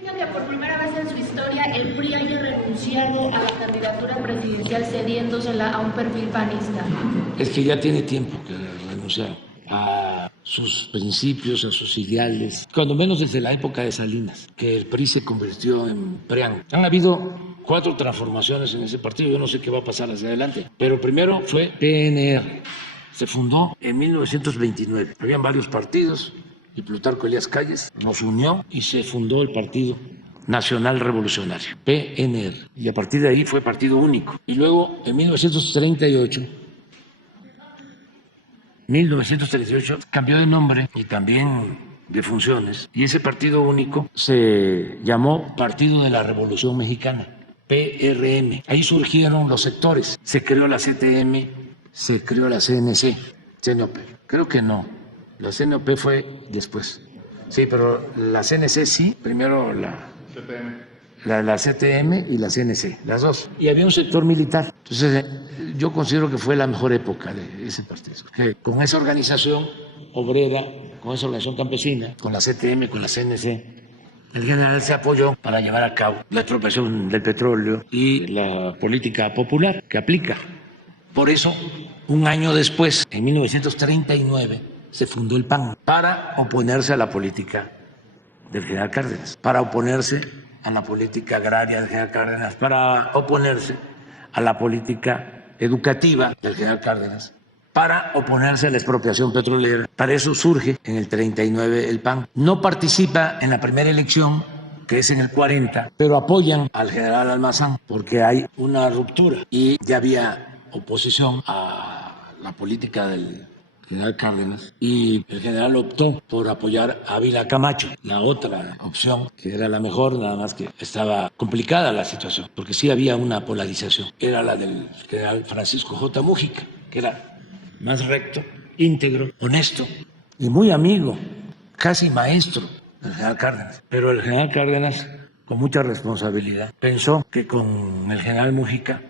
Que por primera vez en su historia el PRI haya renunciado a la candidatura presidencial cediéndosela a un perfil panista. Es que ya tiene tiempo que renunciaron a sus principios, a sus ideales, cuando menos desde la época de Salinas, que el PRI se convirtió en PRIAN. Han habido 4 transformaciones en ese partido, yo no sé qué va a pasar hacia adelante, pero primero fue PNR, se fundó en 1929, habían varios partidos y Plutarco Elías Calles nos unió y se fundó el Partido Nacional Revolucionario, PNR, y a partir de ahí fue partido único. Y luego en 1938 cambió de nombre y también de funciones, y ese partido único se llamó Partido de la Revolución Mexicana, PRM. Ahí surgieron los sectores, se creó la CTM, se creó la CNC, CNOP. Creo que no, la CNOP fue después. Sí, pero la CNC sí, primero la CTM y la CNC, las dos. Y había un sector militar. Entonces, yo considero que fue la mejor época de ese partido. Que con esa organización obrera, con esa organización campesina, con la CTM, con la CNC, el general se apoyó para llevar a cabo la expropiación del petróleo y la política popular que aplica. Por eso, un año después, en 1939, se fundó el PAN para oponerse a la política del general Cárdenas, para oponerse a la política agraria del general Cárdenas, para oponerse a la política educativa del general Cárdenas, para oponerse a la expropiación petrolera. Para eso surge en el 39 el PAN. No participa en la primera elección, que es en el 40, pero apoyan al general Almazán porque hay una ruptura y ya había oposición a la política del general Cárdenas, y el general optó por apoyar a Ávila Camacho, la otra opción, que era la mejor, nada más que estaba complicada la situación, porque sí había una polarización, era la del general Francisco J. Mújica, que era más recto, íntegro, honesto y muy amigo, casi maestro del general Cárdenas. Pero el general Cárdenas, con mucha responsabilidad, pensó que con el general Mújica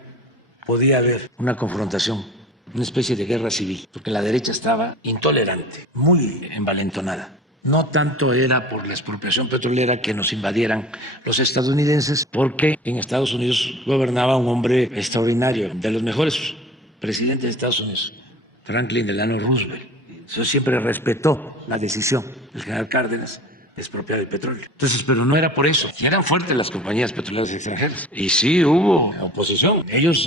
podía haber una confrontación, una especie de guerra civil, porque la derecha estaba intolerante, muy envalentonada. No tanto era por la expropiación petrolera que nos invadieran los estadounidenses, porque en Estados Unidos gobernaba un hombre extraordinario, de los mejores presidentes de Estados Unidos, Franklin Delano Roosevelt. Eso siempre respetó la decisión del general Cárdenas de expropiar el petróleo. Entonces, pero no era por eso. Eran fuertes las compañías petroleras extranjeras. Y sí hubo oposición. Ellos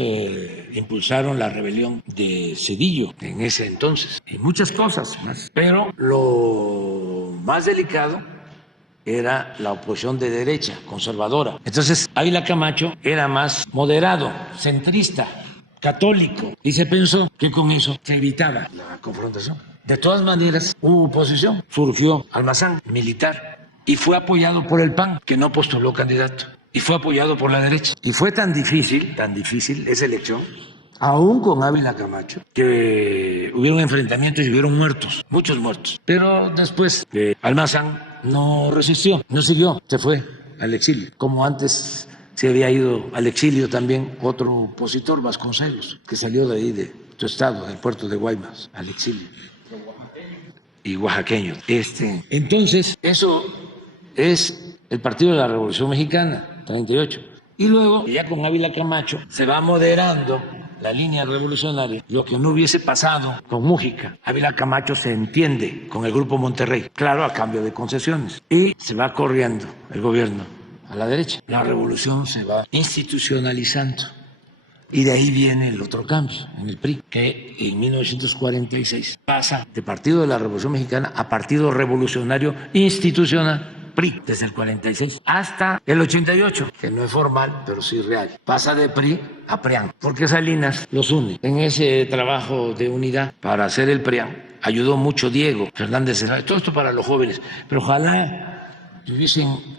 impulsaron la rebelión de Zedillo en ese entonces. Y muchas cosas más. Pero lo más delicado era la oposición de derecha, conservadora. Entonces, Ávila Camacho era más moderado, centrista, católico. Y se pensó que con eso se evitaba la confrontación. De todas maneras, hubo oposición. Surgió Almazán, militar, y fue apoyado por el PAN, que no postuló candidato, y fue apoyado por la derecha. Y fue tan difícil esa elección, aún con Ávila Camacho, que hubieron enfrentamientos y hubieron muertos, muchos muertos. Pero después Almazán no resistió, no siguió, se fue al exilio, como antes se había ido al exilio también otro opositor, Vasconcelos, que salió de ahí, de tu estado, del puerto de Guaymas, al exilio. Y oaxaqueño. Entonces, eso es el Partido de la Revolución Mexicana, 38. Y luego, ya con Ávila Camacho, se va moderando la línea revolucionaria, lo que no hubiese pasado con Mújica. Ávila Camacho se entiende con el Grupo Monterrey, claro, a cambio de concesiones, y se va corriendo el gobierno a la derecha. La revolución se va institucionalizando. Y de ahí viene el otro cambio en el PRI, que en 1946 pasa de Partido de la Revolución Mexicana a Partido Revolucionario Institucional, PRI, desde el 46 hasta el 88, que no es formal, pero sí real. Pasa de PRI a PRIAN, porque Salinas los une. En ese trabajo de unidad para hacer el PRIAN ayudó mucho Diego Fernández. Todo esto para los jóvenes, pero ojalá tuviesen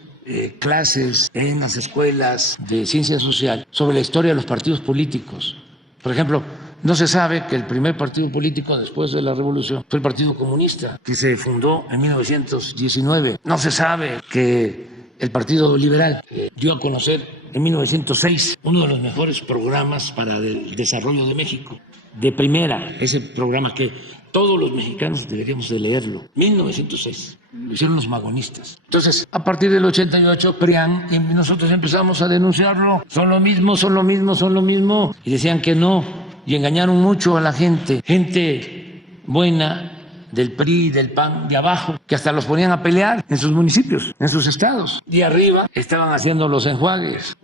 clases en las escuelas de ciencia social sobre la historia de los partidos políticos. Por ejemplo, no se sabe que el primer partido político después de la revolución fue el Partido Comunista, que se fundó en 1919. No se sabe que el Partido Liberal dio a conocer en 1906 uno de los mejores programas para el desarrollo de México, de primera, ese programa que Todos los mexicanos deberíamos de leerlo. 1906. Lo hicieron los magonistas. Entonces, a partir del 88, PRIAN y nosotros empezamos a denunciarlo. Son lo mismo, son lo mismo, son lo mismo. Y decían que no. Y engañaron mucho a la gente. Gente buena del PRI, del PAN, de abajo, que hasta los ponían a pelear en sus municipios, en sus estados. Y arriba estaban haciendo los enjuagues.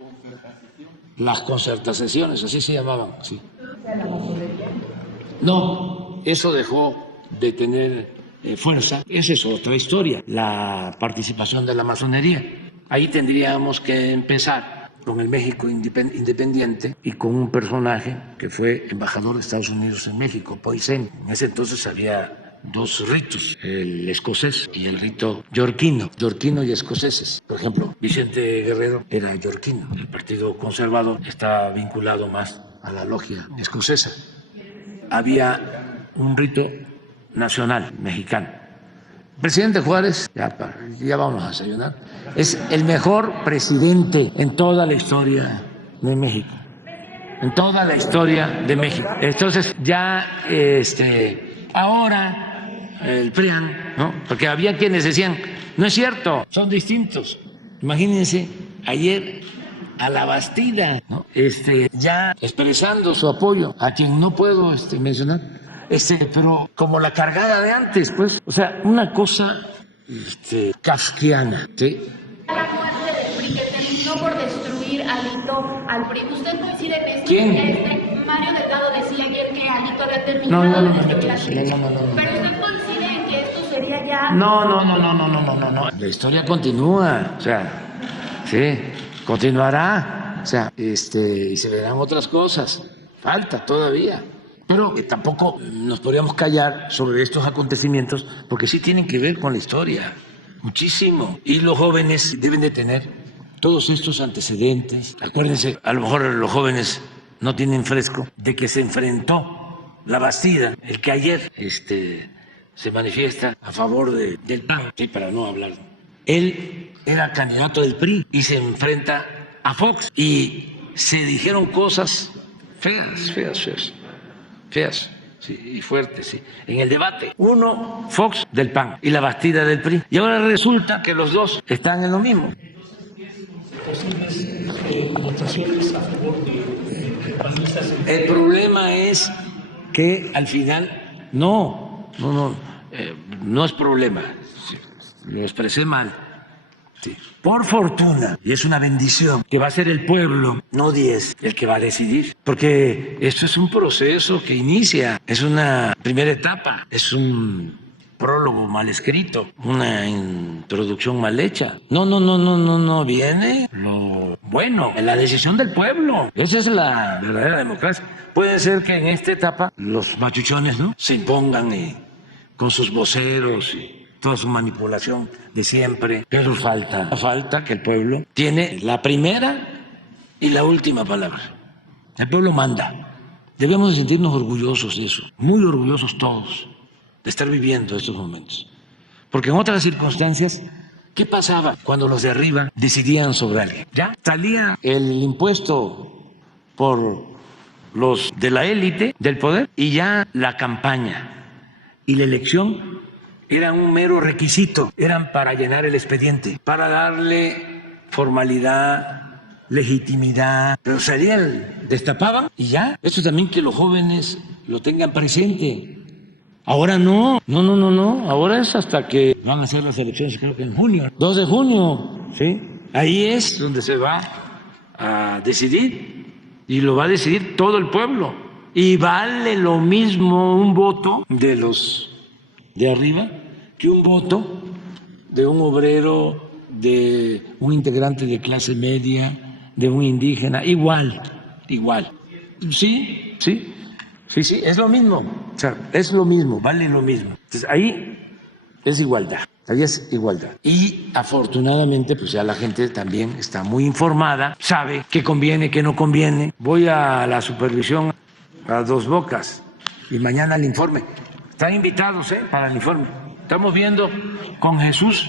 Las concertaciones, así se llamaban. Sí. No, eso dejó de tener fuerza. Esa es otra historia, la participación de la masonería. Ahí tendríamos que empezar con el México independiente y con un personaje que fue embajador de Estados Unidos en México, Poisson. En ese entonces había dos ritos, el escocés y el rito yorquino y escoceses. Por ejemplo, Vicente Guerrero era yorquino. El Partido Conservador está vinculado más a la logia escocesa. Había un rito nacional mexicano. El presidente Juárez, ya vamos a desayunar, es el mejor presidente en toda la historia de México. En toda la historia de México. Entonces ya ahora el PRIAN, ¿no? Porque había quienes decían, no es cierto, son distintos. Imagínense, ayer a la Bastida, ¿no? Ya expresando su apoyo a quien no puedo mencionar, pero como la cargada de antes, pues, o sea, una cosa kafkiana, ¿sí? La muerte del PRI que terminó por destruir al PRI. ¿Usted coincide en esto? ¿Quién? Mario Delgado decía ayer que Alito había terminado No. Pero usted coincide en que esto sería ya... No. La historia continúa, o sea, sí, continuará, o sea, y se verán otras cosas. Falta todavía. Pero tampoco nos podríamos callar sobre estos acontecimientos porque sí tienen que ver con la historia, muchísimo. Y los jóvenes deben de tener todos estos antecedentes. Acuérdense, a lo mejor los jóvenes no tienen fresco de que se enfrentó la Bastida, el que ayer se manifiesta a favor del PAN, sí, para no hablar. Él era candidato del PRI y se enfrenta a Fox y se dijeron cosas feas, sí, y fuertes, sí, en el debate. Uno, Fox del PAN y la Bastida del PRI. Y ahora resulta que los dos están en lo mismo. El problema es que al final no es problema. Lo expresé mal. Sí. Por fortuna, y es una bendición, que va a ser el pueblo, no 10, el que va a decidir. Porque esto es un proceso que inicia, es una primera etapa, es un prólogo mal escrito, una introducción mal hecha. No, viene lo bueno, la decisión del pueblo. Esa es la verdadera democracia. Puede ser que en esta etapa los machuchones, ¿no?, se impongan con sus voceros y toda su manipulación de siempre, pero falta que el pueblo tiene la primera y la última palabra. El pueblo manda. Debemos de sentirnos orgullosos de eso, muy orgullosos todos de estar viviendo estos momentos. Porque en otras circunstancias, ¿qué pasaba cuando los de arriba decidían sobre alguien? Ya salía el impuesto por los de la élite del poder y ya la campaña y la elección eran un mero requisito, eran para llenar el expediente, para darle formalidad, legitimidad, pero salían, destapaban y ya. Esto también que los jóvenes lo tengan presente. Ahora no, ahora es hasta que van a hacer las elecciones, creo que en junio, 2 de junio, ¿sí? Ahí es donde se va a decidir y lo va a decidir todo el pueblo. Y vale lo mismo un voto de los de arriba que un voto de un obrero, de un integrante de clase media, de un indígena, igual. Sí, es lo mismo, o sea, es lo mismo, vale lo mismo. Entonces ahí es igualdad. Y afortunadamente, pues ya la gente también está muy informada, sabe qué conviene, qué no conviene. Voy a la supervisión a Dos Bocas y mañana el informe. Están invitados para el informe. Estamos viendo con Jesús